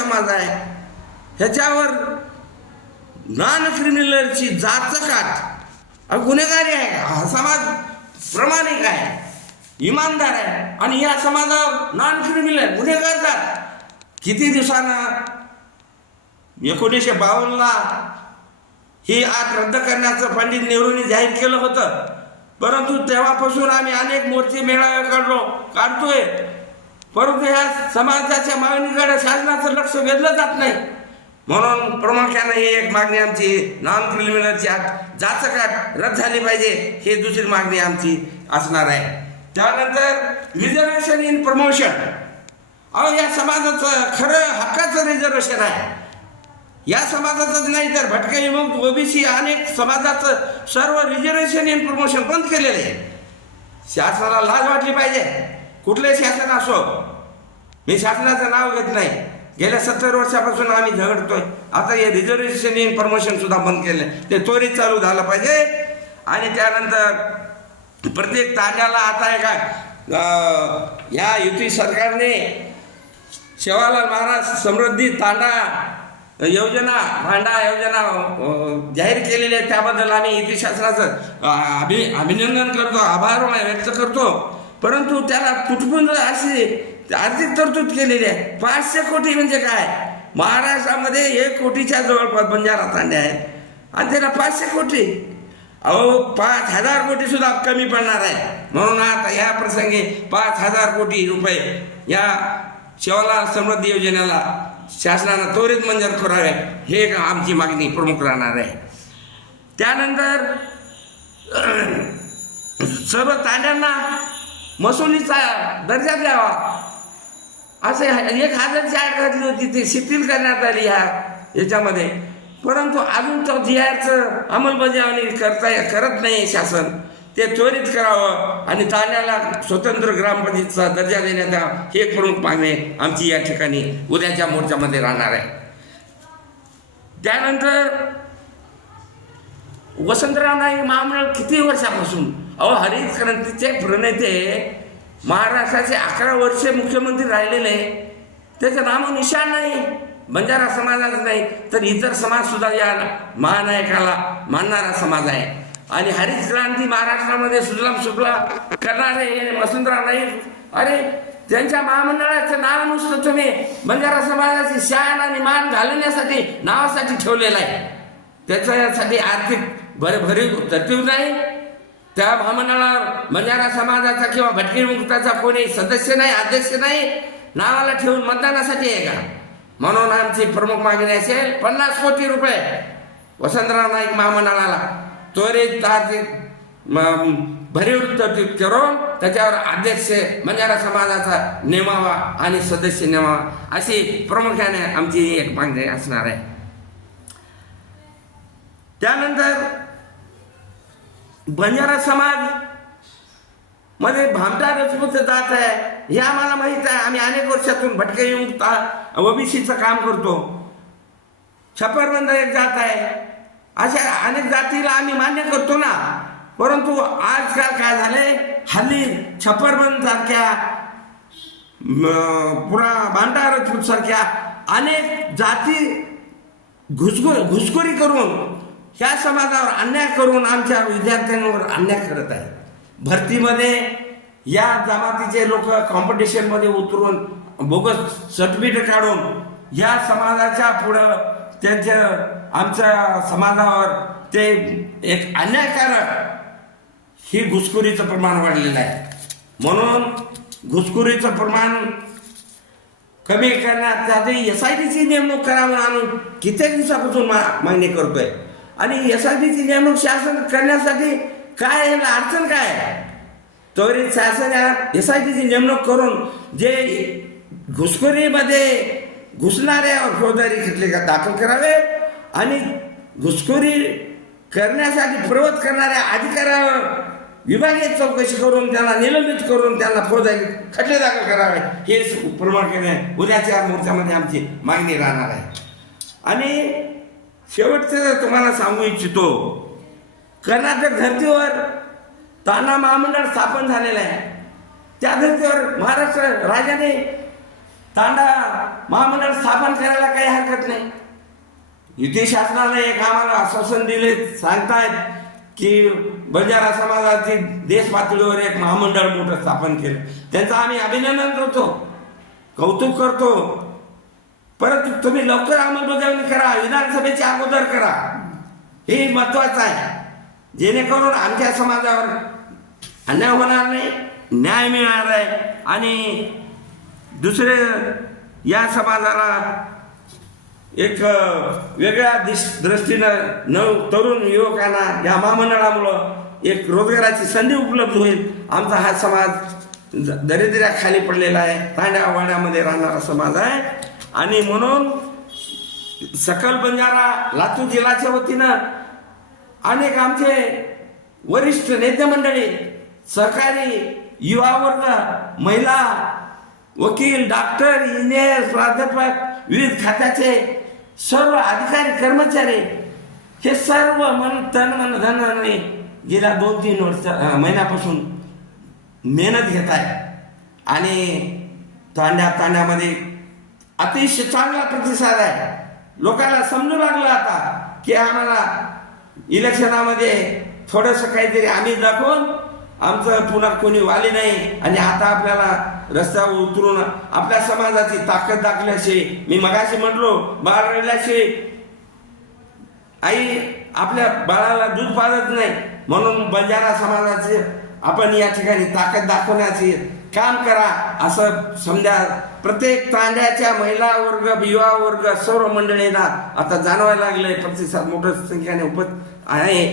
समाज आहे ह्याच्यावर नॉन क्रिमिनलची जाचकात हा गुन्हेगारी आहे. हा समाज प्रामाणिक आहे. इमानदार आहे. आणि या समाजावर नॉन क्रिमिनल गुन्हेगार जात. किती दिवसानं एकोणीसशे बावन्नला ही आत रद्द करण्याचं पंडित नेहरूंनी जाहीर केलं होतं. परंतु तेव्हापासून आम्ही अनेक मोर्चे मेळावे काढलो काढतोय. परंतु ह्या समाजाच्या मागणीकडे शासनाचं लक्ष वेधलं जात नाही. म्हणून प्रामुख्यानं ही एक मागणी आमची नॉन क्रिमिनलची आठ जाचकाट रद्द झाली पाहिजे ही दुसरी मागणी आमची असणार आहे. त्यानंतर रिझर्वेशन इन प्रमोशन अहो या समाजाचं खरं हक्काचं रिझर्वेशन आहे. या समाजाचंच नाही तर भटके विमुक्त ओबीसी अनेक समाजाचं सर्व रिझर्वेशन इन प्रमोशन बंद केलेलं आहे. शासनाला लाज वाटली पाहिजे. कुठलंही शासन असो. मी शासनाचं नाव घेत नाही. गेल्या सत्तर वर्षापासून आम्ही झगडतोय. आता हे रिझर्वेशन इन प्रमोशन सुद्धा बंद केलं. ते त्वरित चालू झालं पाहिजे. आणि त्यानंतर प्रत्येक ताण्याला आता आहे का या युती सरकारने शेवालाल महाराज समृद्धी तांडा योजना भांडा योजना जाहीर केलेली आहे त्याबद्दल आम्ही युती शासनाचं अभि अभिनंदन करतो. आभार व्यक्त करतो. परंतु त्याला कुटपुंज असे आर्थिक तरतूद केलेली आहे पाचशे कोटी म्हणजे काय? महाराष्ट्रामध्ये एक कोटीच्या जवळपास बंजारा तांडे आहेत आणि त्याला पाचशे कोटी. अहो पाच हजार कोटी सुद्धा कमी पडणार आहे. म्हणून आता या प्रसंगी पाच हजार कोटी रुपये या शिवलाल समृद्धी योजनेला शासनानं त्वरित मंजूर करावे हे एक आमची मागणी प्रमुख राहणार आहे. त्यानंतर सर्व तांड्यांना मसुलीचा दर्जा द्यावा. असे एक हजारची आठ घातली होती ती शिथिल करण्यात आली ह्या याच्यामध्ये. परंतु अजून तो जी आरचं अंमलबजावणी करता करत नाही शासन. ते त्वरित करावं आणि ताण्याला स्वतंत्र ग्रामपतीचा दर्जा देण्यात यावा हे करून प्रमुख आमची या ठिकाणी उद्याच्या मोर्चामध्ये राहणार आहे. त्यानंतर वसंतराव नाईक महामंडळ किती वर्षापासून? अहो हरित क्रांतीचे प्रणेते महाराष्ट्राचे अकरा वर्षे मुख्यमंत्री राहिलेले त्याचं नाम निशाण नाही. बंजारा समाजाच नाही. तर इतर समाज सुद्धा या महानायकाला मानणारा समाज आहे. आणि हरित क्रांती महाराष्ट्रामध्ये सुजलाम सुफला करणारे वसुंधरा वसंतराव नाईक. अरे त्यांच्या महामंडळाचं नाव नुसतं तुम्ही बंजारा समाजाची शान आणि मान घालवण्यासाठी नावासाठी ठेवलेलं आहे. त्याच्यासाठी आर्थिक भरभरी तरतूद नाही त्या महामंडळावर बंजारा समाजाचा किंवा भटकी मुक्ताचा कोणी सदस्य नाही अध्यक्ष नाही नावाला ठेवून मतदानासाठी आहे का? म्हणून आमची प्रमुख मागणी असेल पन्नास कोटी रुपये वसंतराव नाईक महामंडळाला त्वरित आर्थिक भरीव करून त्याच्यावर अध्यक्ष बंजारा समाजाचा नेमावा आणि सदस्य नेमावा अशी प्रामुख्याने आमची एक मागणी असणार आहे. त्यानंतर बंजारा समाजमध्ये भामटा रचपूत जात आहे हे आम्हाला माहीत आहे. आम्ही अनेक वर्षातून भटके येऊन ओबीसीचं काम करतो. छप्परबंद एक जात आहे. अशा अनेक जातीला आम्ही मान्य करतो ना. परंतु आजकाल काय झाले हल्ली छप्परबंद सारख्या पुन्हा भांडा रचपूत सारख्या अनेक जाती घुसखो घुसखोरी करून ह्या समाजावर अन्याय करून आमच्या विद्यार्थ्यांवर अन्याय करत आहे भरतीमध्ये या जमातीचे लोक कॉम्पिटिशनमध्ये उतरून बोगस सर्टिफिकेट काढून या समाजाच्या पुढं त्यांच्या आमच्या समाजावर ते एक अन्यायकारक ही घुसखोरीचं प्रमाण वाढलेलं आहे. म्हणून घुसखोरीचं प्रमाण कमी करण्यात करण्यासाठी एस आय टीची नेमणूक करावं आणून कित्येक दिवसापासून मा मागणी करतोय? आणि एस आय टीची नेमणूक शासन करण्यासाठी काय याला अडचण काय? आहे? त्वरित शासन एस आय टीची नेमणूक करून जे घुसखोरीमध्ये घुसणाऱ्यावर फौजदारी खटले का दाखल करावे आणि घुसखोरी करण्यासाठी प्रवृत्त करणाऱ्या अधिकाऱ्यावर विभागीय चौकशी करून त्यांना निलंबित करून त्यांना फौजदारी खटले दाखल करावे. हे प्रमाणे उद्याच्या मोर्चामध्ये आमची मागणी राहणार आहे. आणि शेवटचं तुम्हाला सांगू इच्छितो. कर्नाटक धर्तीवर ताना महामंडळ स्थापन झालेलं आहे. त्या धर्तीवर महाराष्ट्र राजाने तांडा महामंडळ स्थापन करायला काही हरकत नाही. युती शासनाने एक आम्हाला आश्वासन दिले सांगतायत की बंजारा समाजाची देश पातळीवर एक महामंडळ मोठं स्थापन केलं. त्यांचं आम्ही अभिनंदन करतो. कौतुक करतो. परंतु तुम्ही लवकर अंमलबजावणी करा विधानसभेच्या अगोदर करा. हे महत्वाचं आहे. जेणेकरून आमच्या समाजावर अन्याय होणार नाही न्याय मिळणार आहे आणि दुसरे या समाजाला एक वेगळ्या दिश दृष्टीनं नव तरुण युवकांना या महामंडळामुळं एक रोजगाराची संधी उपलब्ध होईल. आमचा हा समाज ज- दरिद्र्याखाली पडलेला आहे. तांड्या वाड्यामध्ये राहणारा समाज आहे. आणि म्हणून सकल बंजारा लातूर जिल्ह्याच्या वतीनं अनेक आमचे वरिष्ठ नेते मंडळी सहकारी युवा वर्ग महिला वकील डॉक्टर इंजिनियर प्राध्यापक विविध खात्याचे सर्व अधिकारी कर्मचारी हे सर्व मन तन मन धनाने गेल्या दोन तीन वर्ष महिन्यापासून मेहनत घेत आहे आणि तांड्या तांड्यामध्ये अतिशय चांगला प्रतिसाद आहे. लोकांना समजू लागलं आता की आम्हाला इलेक्शनामध्ये थोडंसं काहीतरी आम्ही दाखवून आमचं पुन्हा कोणी वाली नाही आणि आता आपल्याला रस्त्यावर उतरून आपल्या समाजाची ताकद दाखल्याशी मी मगाशी म्हटलो बाळ रडल्याशी आई आपल्या बाळाला दूध पाजत नाही. म्हणून बंजारा समाजाचे आपण या ठिकाणी ताकद दाखवण्याची काम करा. असं समजा प्रत्येक तांड्याच्या महिला वर्ग युवा वर्ग सर्व मंडळींना आता जाणवायला लागले प्रतिसाद मोठ्या संख्येने उपस्थित आहे.